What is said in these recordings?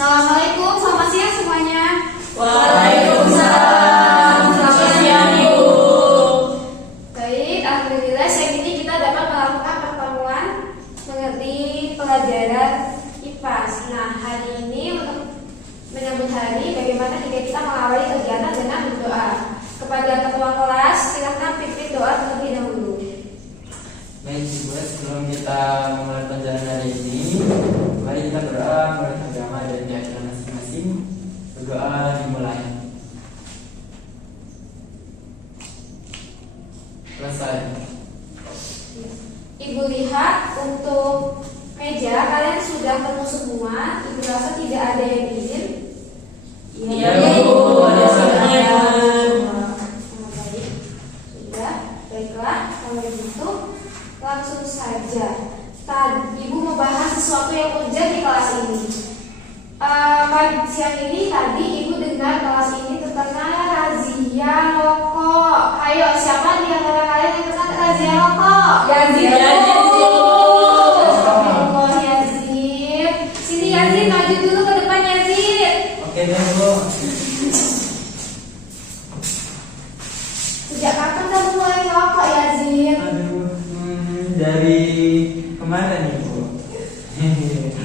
Assalamualaikum, selamat siang semuanya. Waalaikumsalam, selamat siang Ibu. Baik, alhamdulillah siang ini kita dapat melakukan pertemuan mengerti pelajaran IPA. Nah, hari ini untuk menyambut hari, bagaimana jika kita mengawali kegiatan dengan berdoa. Kepada ketua kelas, silakan pimpin doa terlebih dahulu. Baik Ibu, sebelum kita memulai pelajaran hari ini, mari kita berdoa menurut agama dan keyakinan masing-masing. Berdoa dimulai. Selesai. Ibu lihat untuk meja kalian sudah penuh semua. Ibu rasa tidak ada yang izin. Iya Bu, ada saya. Baik, sudah. Baiklah, kalau begitu langsung saja. Ibu mau bahas sesuatu yang urgent di kelas ini. Pagi siang ini tadi ibu dengar kelas ini terkena razia rokok. Ayo, siapa di antara kalian yang kena razia rokok? Yazid. Oh, Yazid. Sini Yazid, maju dulu ke depan Yazid. Oke deh Bu. Sejak kapan kamu mulai rokok Yazid? Aduh, dari kemarin Ibu.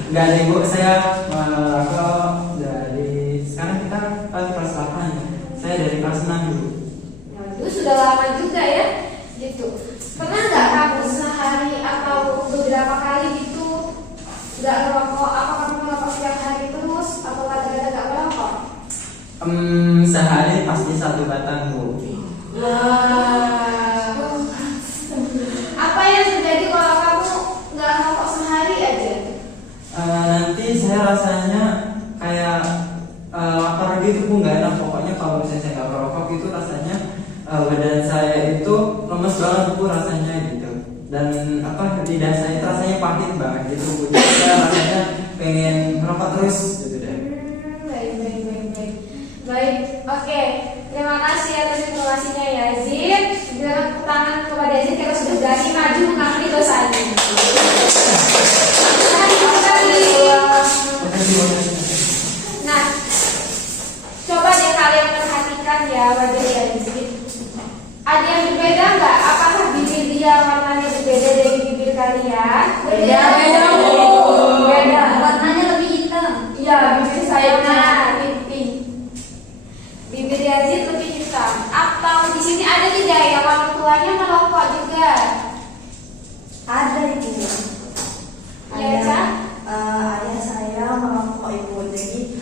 Enggak ada Ibu, saya merokok dari sekarang kita kelas 8 ya. Saya dari kelas 6 dulu. Waduh, sudah lama juga ya. Gitu. Pernah nggak kamu sehari atau beberapa kali gitu nggak merokok? Apa kamu merokok setiap hari terus atau kadang-kadang nggak merokok? Sehari pasti 1 batang Bu. Apa yang terjadi kalau kamu nggak merokok sehari aja? Nanti saya rasanya kayak lapar gitu Bu, nggak enak. Pokoknya kalau misalnya saya nggak merokok itu rasanya badan saya itu lemes banget Bu rasanya gitu. Dan lidah saya itu rasanya pahit banget gitu Bu. Jadi saya rasanya pengen merokok terus gitu deh. Baik. Oke. Terima kasih atas informasinya Yazid. Berikan tepuk tangan kepada Yazid yang sudah berani maju mengakui dosanya. Nah, coba deh kalian perhatikan ya wajah Yazid. Ada yang berbeda nggak? Apakah bibir dia warnanya berbeda dari bibir kalian? Beda. Beda. Warnanya lebih hitam. Iya, bibir saya pink. Bibir Yazid lebih hitam. Atau di sini ada tidak yang orang tuanya merokok juga? Ada Ibu. Iya, Cak? Ayah saya merokok Ibu, jadi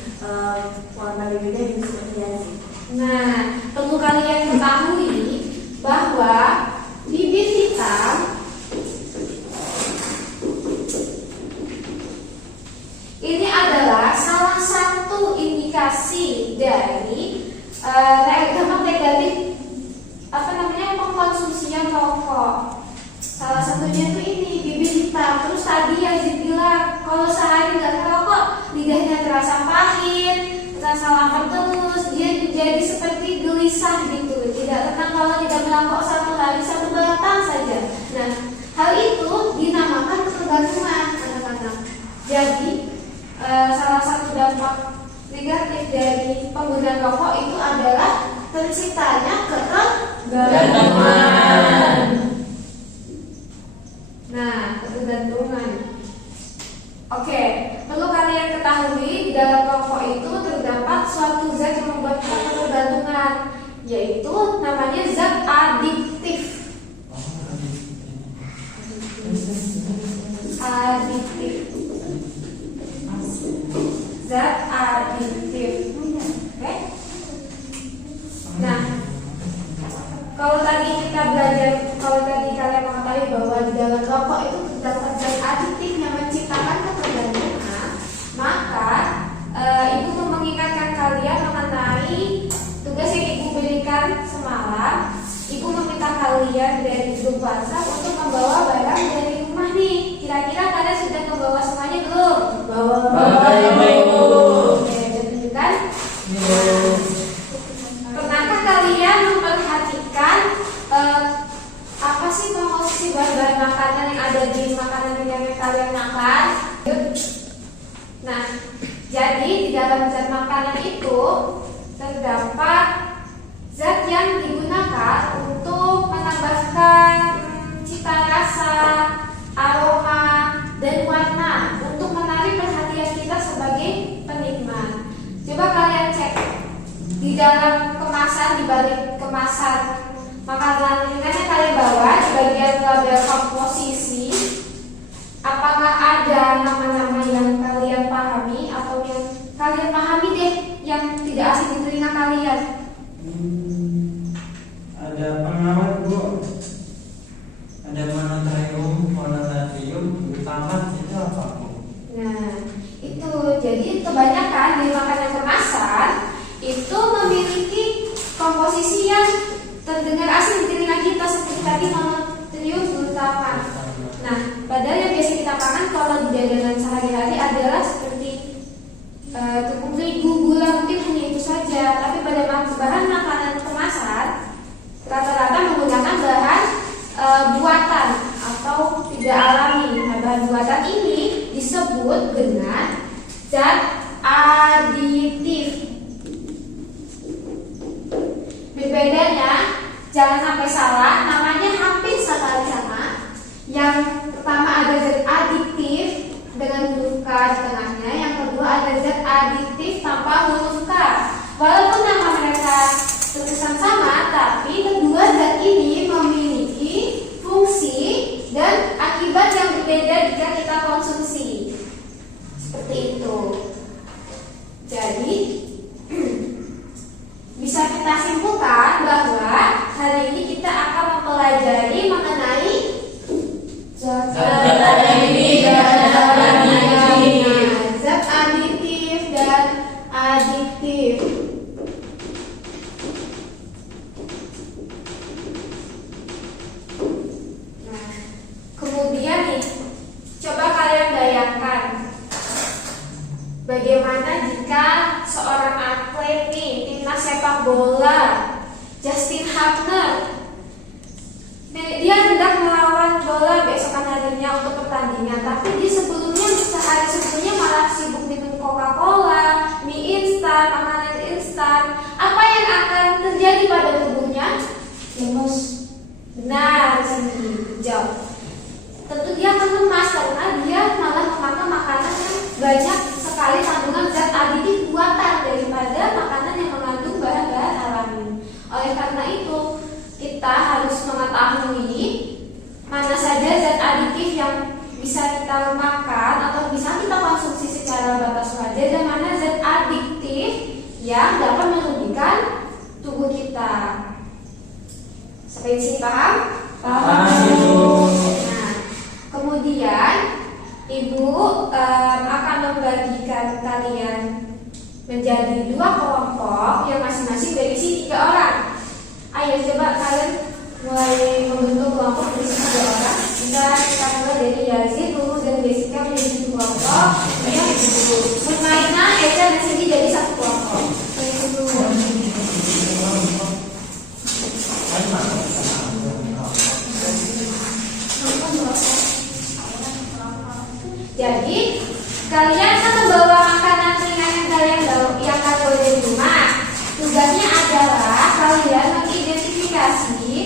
warna bibirnya juga seperti Yazid. Nah, perlu kalian ketahui bahwa bibir hitam ini adalah salah satu indikasi dari dampak negatif pengkonsumsian rokok. Salah satunya itu ini bibir hitam. Terus tadi Yazid bilang kalau sehari nggak ngerokok lidahnya terasa pahit, terasa lapar terus, dia menjadi seperti gelisah gitu, tidak tenang kalau tidak merokok 1 hari 1 batang saja. Nah, hal itu dinamakan ketergantungan anak-anak. Jadi salah satu dampak negatif dari penggunaan rokok itu adalah terciptanya ketergantungan. Nah, ketergantungan. Oke, perlu kalian ketahui di dalam rokok itu terdapat suatu zat yang membuat kita ketergantungan, yaitu namanya zat adiktif. Zat adiktif. Oke. Nah, kalau tadi kalian mengetahui bahwa di dalam rokok itu terdapat zat adiktif yang menciptakan ketergantungan, maka ibu mau mengingatkan kalian mengenai tugas yang ibu berikan semalam. Ibu meminta kalian dari grup WhatsApp untuk membawa barang dari rumah nih. Kira-kira kalian sudah membawa semuanya belum? Bawa Ibu. Oke, tunjukkan. Pernahkah kalian memperhatikan apa sih komposisi bahan-bahan makanan yang ada di makanan yang kalian makan? Nah, jadi di di dalam kemasan, di balik kemasan makanan ringan yang kalian bawa di bagian label komposisi, apakah ada nama-nama yang kalian pahami atau yang kalian pahami deh yang tidak asing di telinga kalian? Ada pengawet Bu, ada monatrium, glutamat, itu apa Bu? Nah, itu jadi kebanyakan di makanan kemasan itu memiliki komposisi yang terdengar asing di telinga kita seperti tadi monatrium, glutamat. Nah, padahal yang biasa kita makan kalau di jajanan sehari-hari adalah seperti tepung terigu, gula, mungkin hanya itu saja. Tapi pada bahan makanan kemasan rata-rata menggunakan bahan buatan atau tidak alami. Nah, bahan buatan ini disebut dengan zat aditif. Bedanya, jangan sampai salah, namanya hampir sama. Yang pertama ada zat aditif dengan huruf K di tengahnya, yang kedua ada zat aditif tanpa huruf K. Walaupun nama mereka terkesan sama, tapi kedua zat ini memiliki fungsi dan akibat yang berbeda jika kita konsumsi. Seperti itu. Jadi bisa kita simpulkan bahwa hari ini kita akan mempelajari mengenai zat aditif dan adiktif. Nah, kemudian nih, coba kalian bayangkan bagaimana jika seorang atlet nih, timnas sepak bola, Justin Hubner, dia hendak melawan bola besokan harinya untuk pertandingan, tapi dia sehari sebelumnya malah sibuk minum Coca-Cola, mie instan, makanan instan. Apa yang akan terjadi pada tubuhnya? Lemes. Benar, sini jawab. Tentu dia akan lemas karena dia malah memakan makanan yang banyak sekali kandungan zat aditif buatan daripada makanan yang mengandung bahan-bahan alami. Oleh karena itu, kita harus mengetahui mana saja zat aditif yang bisa kita makan atau bisa kita konsumsi secara batas wajar dan mana zat adiktif yang dapat merugikan tubuh kita. Sampai sini paham? Paham, Ibu. Nah, kemudian Ibu akan membagikan kalian menjadi 2 kelompok yang masing-masing berisi 3 orang. Ayo coba kalian mulai membentuk kelompok berisi 3 orang. Kita mulai dari Yazid, Lulu, dan Jessica menjadi 1 kelompok. Kemudian Mutmainah, Eca, dan Cindy jadi 1 kelompok. Jadi kalian kan membawa makanan ringan yang kalian bawa dari rumah. Tugasnya adalah kalian mengidentifikasi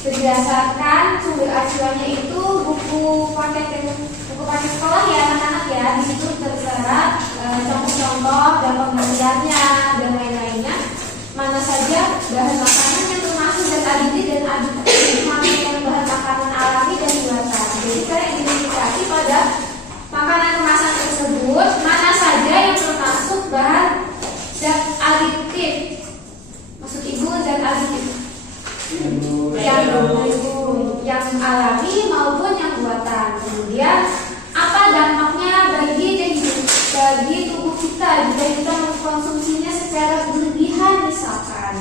berdasarkan sumber acuannya itu buku paket sekolah ya anak-anak ya. Di situ tertera contoh-contoh dan pengertiannya dan lain-lainnya. Mana saja bahan makanan yang termasuk zat aditif dan adiktif, mana yang bahan makanan alami dan buatan. Jadi kalian identifikasi pada makanan kemasan tersebut mana saja yang termasuk bahan zat aditif. Maksud Ibu zat aditif yang alami maupun yang buatan. Kemudian apa dampaknya bagi tubuh kita jika kita mengkonsumsinya secara berlebihan misalkan.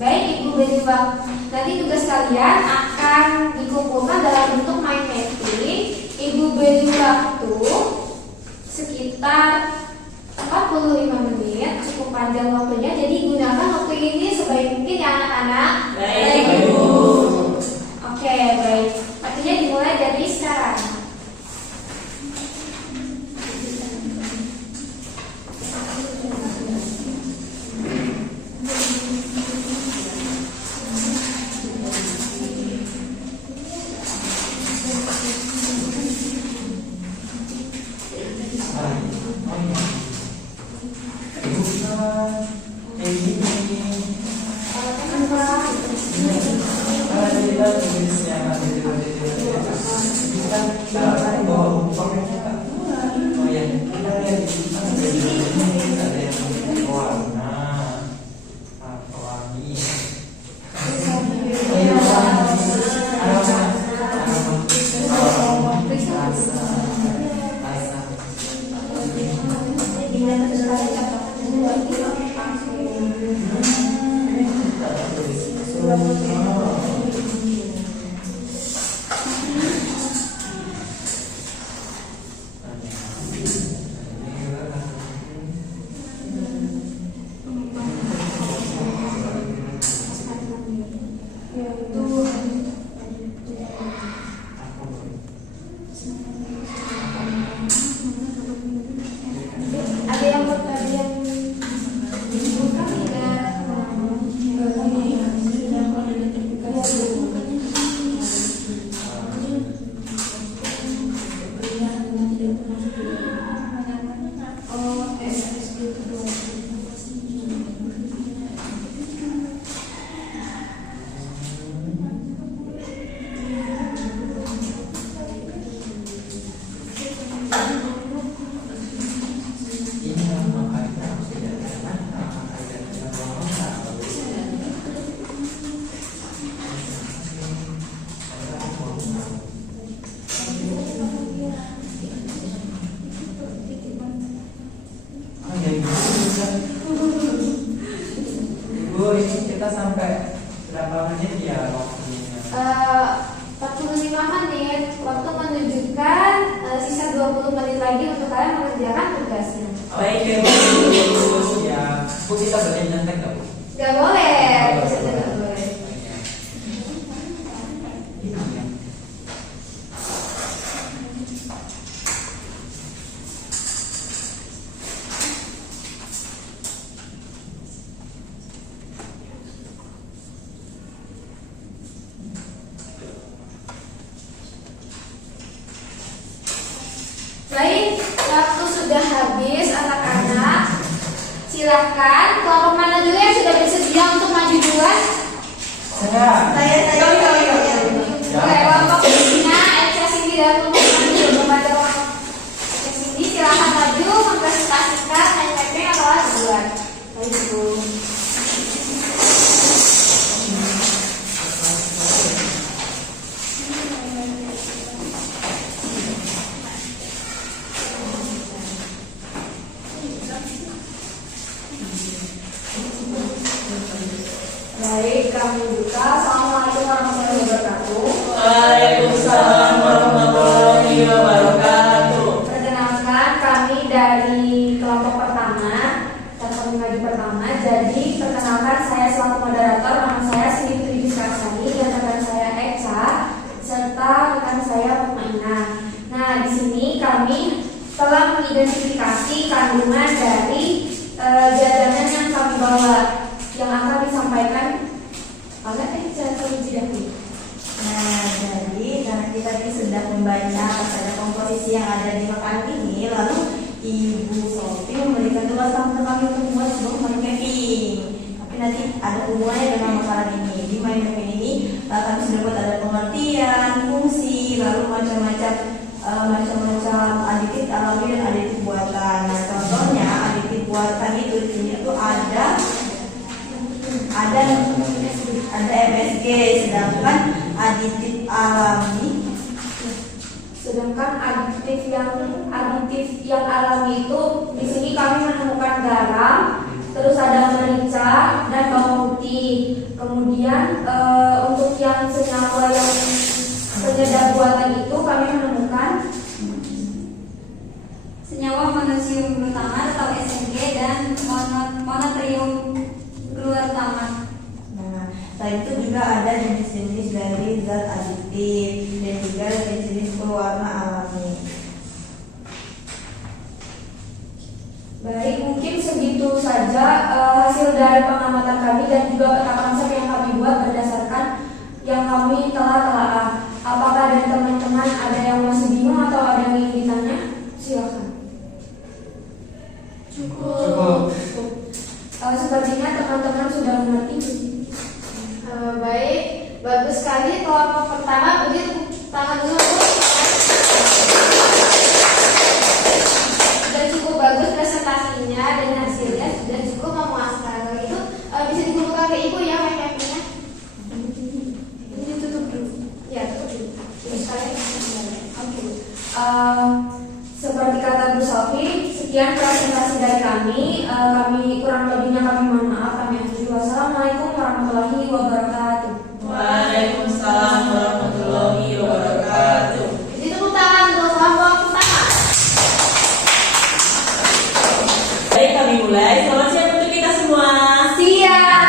Baik Ibu beri waktu. Nanti tugas kalian akan dikumpulkan dalam bentuk mind mapping. Ibu beri waktu sekitar 45 menit, cukup panjang waktunya. Jadi gunakan waktu ini sebaik mungkin ya anak-anak. Baik, Ibu. Oke, baik. Waktunya dimulai dari sekarang. jenisnya kan cara bawa paketnya kan. Oh ya, kita lihat di sini ada yang warna warni. Ada yang bukan tidak. Ibu, ini kita sampai berapa menit ya waktunya? 45 menit. Waktu menunjukkan sisa 20 menit lagi untuk kalian mengerjakan tugasnya. Baik ya Bu, ya. Bu, kita boleh nyantek nggak Bu? Gak boleh, maksudnya gak boleh. Ini ya. Baik, waktu sudah habis anak-anak. Silahkan, kelompok mana dulu yang sudah bersedia untuk maju duluan? Saya. Oke, kelompok Bina, Eca, Cindy, dan kelompok Cindy kepada Cindy silahkan maju mempresentasikan NPP yang telah dibuat. Baik, Bu. Baik, kami buka. Assalamualaikum warahmatullahi wabarakatuh. Waalaikumsalam warahmatullahi wabarakatuh. Perkenalkan, kami dari kelompok pertama, kelompok maju pertama. Jadi, perkenalkan saya selaku moderator, nama saya Cindy Putri Biskarsani dan rekan saya Eca, serta rekan saya Maina. Nah, di sini kami telah mengidentifikasi kandungan dari jajanan yang kami bawa, yang akan disampaikan oleh Eca terlebih dahulu. Nah, jadi karena kita tadi sudah membaca pada komposisi yang ada di makanan ini, lalu Ibu Sofi memberikan tugas untuk kami untuk membuat sebuah mind mapping. Tapi nanti ada hubungannya dengan makanan ini. Di mind mapping ini kami sudah buat ada pengertian, fungsi, lalu macam-macam aditif alami dan aditif buatan. Nah, contohnya aditif buatan itu di sini tuh ada MSG, sedangkan aditif yang alami itu di sini kami menemukan garam, terus ada merica dan bawang putih. Kemudian untuk yang senyawa yang penyedap buatan itu kami menemukan senyawa monosium glutamat atau SMG dan monotrium glutamat. Nah, selain itu juga ada jenis-jenis dari zat aditif dan juga jenis-jenis pewarna alami. Baik, mungkin segitu saja hasil dari pengamatan kami dan juga peta konsep yang kami buat berdasarkan yang kami telah. Apakah dari teman-teman ada yang masih bingung atau ada yang ingin ditanya? Silakan. Cukup. Sepertinya teman-teman sudah mengerti. Baik, bagus sekali telah ke ibu ya WhatsApp-nya. Ini tutup dulu. Ya, tutup dulu. Terus kalian oke. Seperti kata Bu Sofi, sekian presentasi dari kami. Kami kurang lebihnya kami mohon maaf. Kami akhiri. Wassalamualaikum warahmatullahi wabarakatuh. Waalaikumsalam warahmatullahi wabarakatuh. Jadi tepuk tangan untuk kelompok pertama. Baik, kami mulai. Selamat siang untuk kita semua. Siap.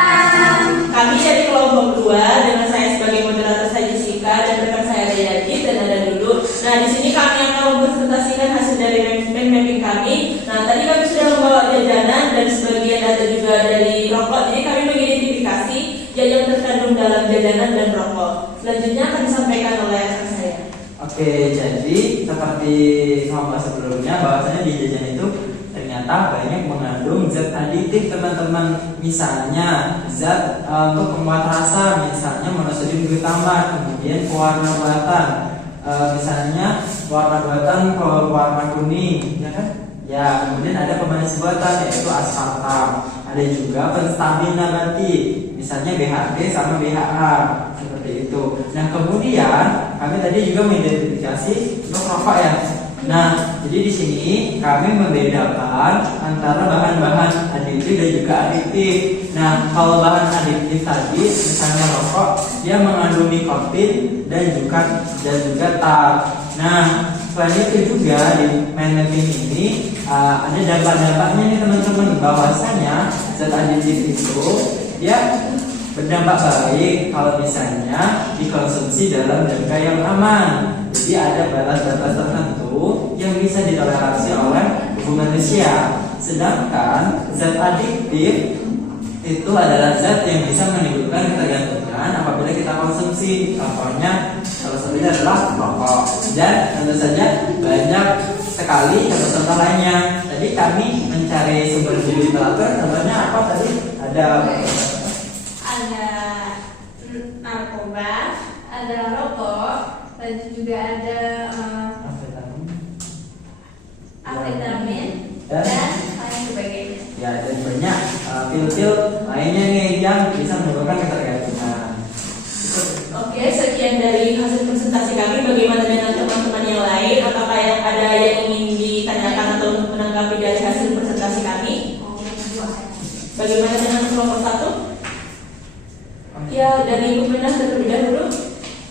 Kami dari kelompok 2 dengan saya sebagai moderator saya Jessica dan rekan saya ada Yajid dan ada Dulu. Nah, di sini kami akan mempresentasikan hasil dari mapping kami. Nah, tadi kami sudah membawa jajanan dan sebagian data juga dari rokok. Jadi kami mengidentifikasi jajan terkandung dalam jajanan dan rokok. Selanjutnya akan disampaikan oleh rekan saya. Oke, jadi seperti kelompok sebelumnya bahwasanya di jajan itu ternyata banyak mengandung zat aditif teman-teman. Misalnya zat untuk penguat rasa, misalnya monosodium glutamate, kemudian pewarna buatan, misalnya warna buatan warna kuning, ya kan? Ya, kemudian ada pemanis buatan yaitu aspartam. Ada juga penstabil nabati, misalnya BHD sama BHA, seperti itu. Nah, kemudian kami tadi juga mengidentifikasi untuk rokok ya. Nah, jadi di sini kami membedakan antara bahan-bahan aditif dan juga aditif. Nah, kalau bahan aditif tadi, misalnya rokok, dia mengandung nikotin dan juga tar. Nah, selain itu juga di mapping ini ada dampak-dampaknya nih teman-teman, bahwasanya zat aditif itu dia berdampak baik kalau misalnya dikonsumsi dalam jangka yang aman. Jadi ada batas-batas tertentu yang bisa ditoleransi oleh tubuh manusia. Sedangkan zat adiktif itu adalah zat yang bisa menimbulkan ketergantungan apabila kita konsumsi. Contohnya salah satunya adalah rokok. Dan tentu saja banyak sekali contoh-contoh lainnya. Tadi kami mencari sumber di literatur, contohnya apa tadi? Ada Narkoba, Ada rokok, dan juga ada amfetamin, dan lain sebagainya. ya, dan banyak pil-pil lainnya nih yang bisa menimbulkan ketergantungan. Oke, sekian dari hasil presentasi kami. Bagaimana dengan teman-teman yang lain? Apakah ada yang ingin ditanyakan atau menanggapi dari hasil presentasi kami? Bagaimana dengan kelompok 1? Ya, dari Ibu Minah terlebih dahulu.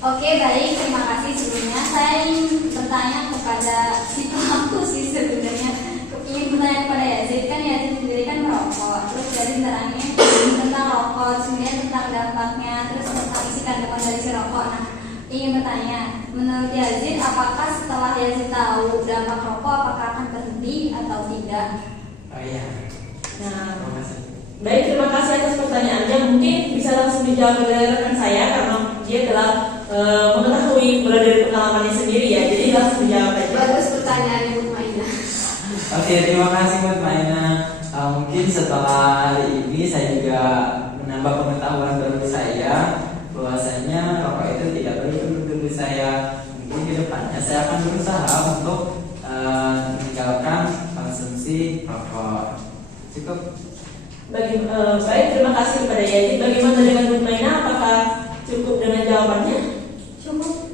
Oke, baik, terima kasih sebelumnya. Saya ingin bertanya kepada si pelaku sih sebenarnya. Ingin bertanya kepada Yazid, kan Yazid sendiri kan merokok. Terus jadi terangin tentang rokok, kemudian tentang dampaknya, terus tentang isi kandungan dari si rokok. Nah, ingin bertanya, menurut Yazid, apakah setelah Yazid tahu dampak rokok, apakah akan berhenti atau tidak? Oh iya. Nah, Terima kasih. baik, terima kasih atas pertanyaannya. Mungkin bisa langsung dijawab oleh rekan saya karena dia telah mengetahui mulai dari pengalamannya sendiri ya. Jadi langsung dijawab aja. Bagus pertanyaan Ibu Maina. Oke, terima kasih buat Maina. Mungkin setelah hari ini saya juga menambah pengetahuan baru saya bahwasanya rokok itu tidak baik untuk tubuh saya. Mungkin ke depannya saya akan berusaha untuk meninggalkan konsumsi rokok. Cukup. Baik, terima kasih kepada Yazid. Bagaimana dengan Bu Maina? Apakah cukup dengan jawabannya? Cukup.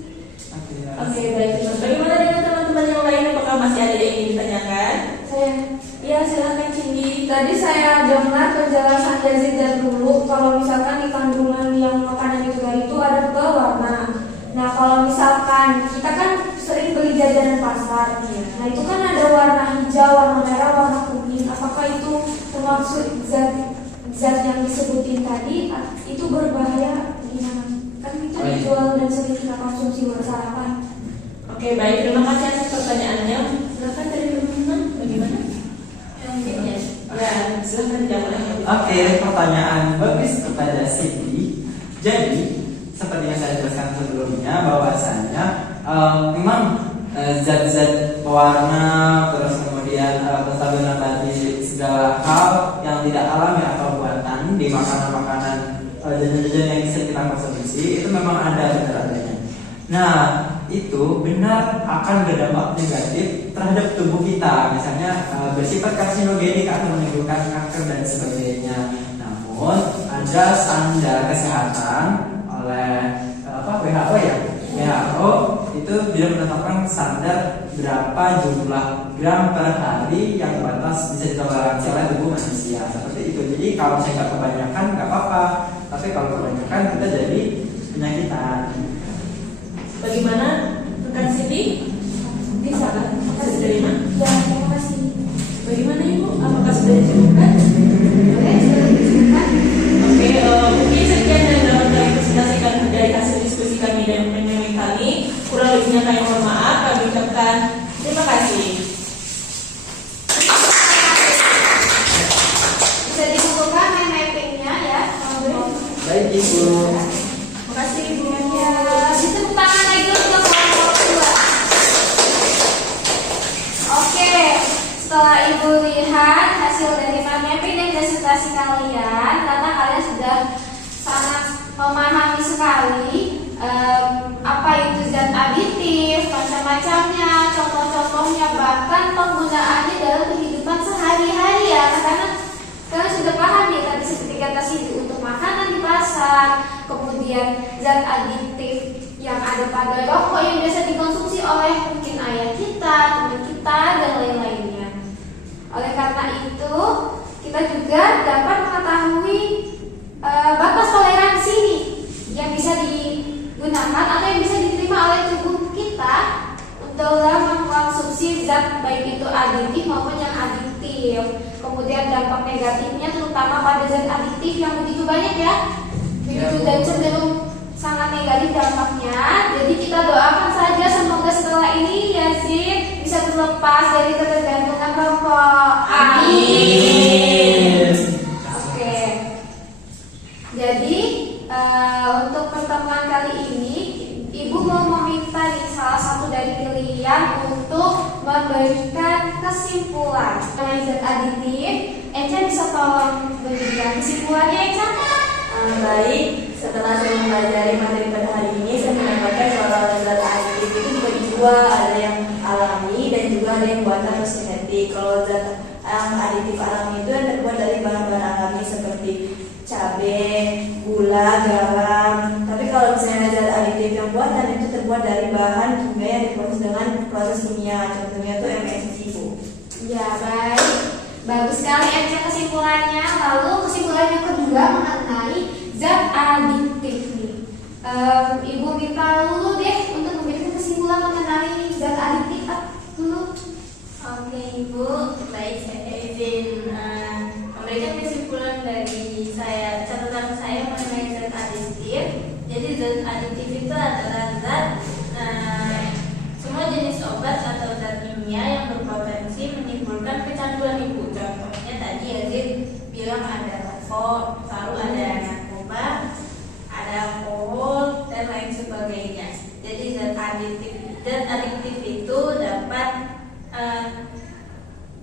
Oke, baik. Bagaimana dengan teman-teman yang lain? Apakah masih ada yang ingin ditanyakan? saya. Ya, silakan Cindy. Tadi saya dengar penjelasan Yazid dan dulu kalau misalkan di kandungan yang makanan itu ada pewarna. Nah, kalau misalkan kita kan sering beli jajanan pasar, nah itu kan ada warna hijau, warna merah, warna kuning. Apakah itu termasuk zat yang disebutin tadi? Itu berbahaya gimana? Kan itu dijual dan sering kita konsumsi buat sarapan. Oke, baik. Terima kasih atas pertanyaannya. Silakan dari teman-teman. Bagaimana? Ya, silakan dijawab. Oke, pertanyaan bagus kepada Cindy. Jadi, seperti yang saya jelaskan sebelumnya, bahwasanya memang zat-zat pewarna, terus kemudian penstabil nabati, segala hal yang tidak alami atau buatan di makanan-makanan jajan-jajan yang bisa kita konsumsi itu memang ada benar adanya. Nah, itu benar akan berdampak negatif terhadap tubuh kita, misalnya bersifat karsinogenik atau menimbulkan kanker dan sebagainya. Namun ada ada standar kesehatan oleh WHO ya. WHO itu dia menetapkan standar berapa jumlah gram per hari yang batas bisa ditoleransi oleh tubuh manusia, seperti itu. Jadi kalau saya nggak kebanyakan nggak apa-apa, tapi kalau kebanyakan kita jadi penyakitan. Bagaimana rekan Siti? Bisa kan? Bisa diterima? Ya, terima kasih. Bagaimana Ibu? Apakah sudah dicukupkan? Oke, mungkin sekian yang dapat kami presentasikan dari hasil diskusi kami dan penyanyi kami. Kurang lebihnya kami mohon maaf. Kami ucapkan terima kasih. Bisa dibukukan mappingnya ya. Baik Ibu. Terima kasih Ibu. Ya, ditepuk tangan lagi untuk kelompok 2. Oke, setelah Ibu lihat hasil dari mapping dan presentasi kalian, karena kalian sudah sangat memahami sekali apa itu zat aditif, macam-macamnya, contoh-contohnya, bahkan penggunaannya dalam kehidupan sehari-hari ya. Karena kalian sudah paham ya tadi seperti kata Siti untuk makanan di pasar, kemudian zat aditif yang ada pada rokok yang biasa dikonsumsi oleh mungkin ayah kita, teman kita, dan lain-lainnya. Oleh karena itu, kita juga dapat mengetahui batas toleransi nih yang bisa digunakan atau yang bisa diterima oleh tubuh kita untuk dalam mengkonsumsi zat baik itu aditif maupun yang aditif. Kemudian dampak negatifnya terutama pada zat aditif yang begitu banyak ya, begitu dan cenderung sangat negatif dampaknya. Jadi kita doakan saja semoga setelah ini Yazid bisa terlepas dari ketergantungan rokok. Amin. Oke. Jadi untuk pertemuan kali ini Ibu mau meminta nih salah satu dari kalian untuk memberikan kesimpulan mengenai zat aditif. Eca bisa tolong berikan kesimpulannya, Eca? Baik, setelah saya mempelajari materi pada hari ini, saya mendapatkan bahwa zat aditif itu dibagi dua, ada yang alami dan juga ada yang buatan atau sintetik. Kalau zat yang aditif alami itu yang terbuat dari bahan-bahan alami seperti cabai, gula, garam. Tapi kalau misalnya zat aditif yang buatan itu terbuat dari bahan kimia yang diproses dengan proses kimia. Contohnya itu MSG, Bu. Ya, baik. Bagus sekali Eca kesimpulannya. Lalu kesimpulan yang kedua mengenai zat aditif nih. Ibu minta dulu deh untuk memberikan kesimpulan mengenai zat aditif dulu. Oke Ibu, baik saya izin memberikan kesimpulan dari saya, catatan saya mengenai zat aditif. Jadi zat aditif itu adalah zat semua jenis obat atau zat kimia yang berpotensi menimbulkan kecanduan Ibu. Contohnya tadi Yazid bilang ada rokok, lalu ada narkoba, ada alkohol dan lain sebagainya. Jadi zat adiktif itu dapat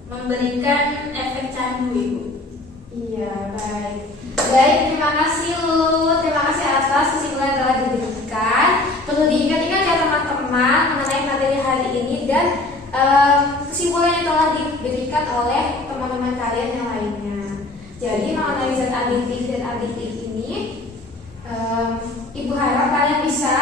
memberikan efek candu Ibu. Iya, baik. Baik, terima kasih Lu. Terima kasih atas kesimpulan yang telah diberikan. Perlu diingat-ingat ya teman-teman mengenai materi hari ini dan kesimpulan yang telah diberikan oleh teman-teman kalian yang lainnya. Jadi mengenai zat aditif ini, Ibu harap kalian bisa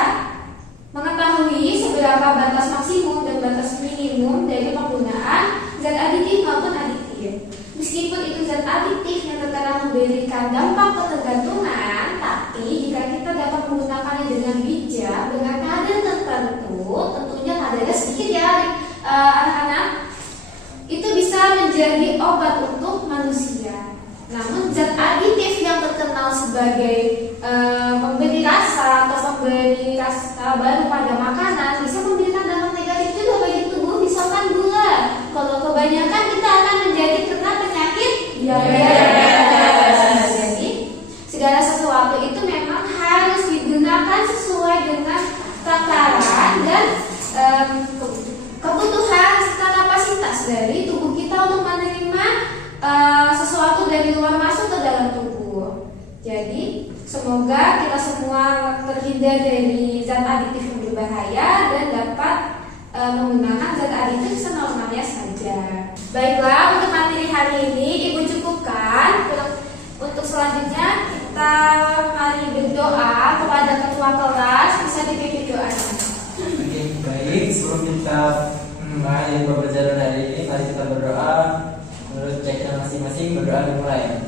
mengetahui seberapa batas maksimum dan batas minimum dari penggunaan zat aditif maupun aditif. Meskipun itu zat aditif yang terkadang memberikan dampak ketergantungan, tapi jika kita dapat menggunakannya dengan bijak, dengan kadar tertentu, tentunya kadarnya sedikit ya anak-anak, itu bisa menjadi obat untuk manusia. Namun zat aditif yang terkenal sebagai memberi rasa atau memberi rasa baru pada makanan bisa memberikan dampak negatif juga bagi tubuh, misalkan gula. Kalau kebanyakan kita akan menjadi kena penyakit diabetes. Jadi segala sesuatu itu memang harus digunakan sesuai dengan takaran dan kebutuhan serta kapasitas dari tubuh kita untuk menerima sesuatu dari luar masuk ke dalam tubuh. Jadi semoga kita semua terhindar dari zat aditif yang berbahaya dan dapat menggunakan zat aditif senormalnya saja. Baiklah, untuk materi hari ini Ibu cukupkan. Untuk selanjutnya kita kita mari berdoa kepada ketua kelas, bisa dipimpin doanya. Oke, baik. Sebelum kita mengakhiri pembelajaran hari ini, mari kita berdoa. Menurut ceknya masing-masing, berdoa dimulai.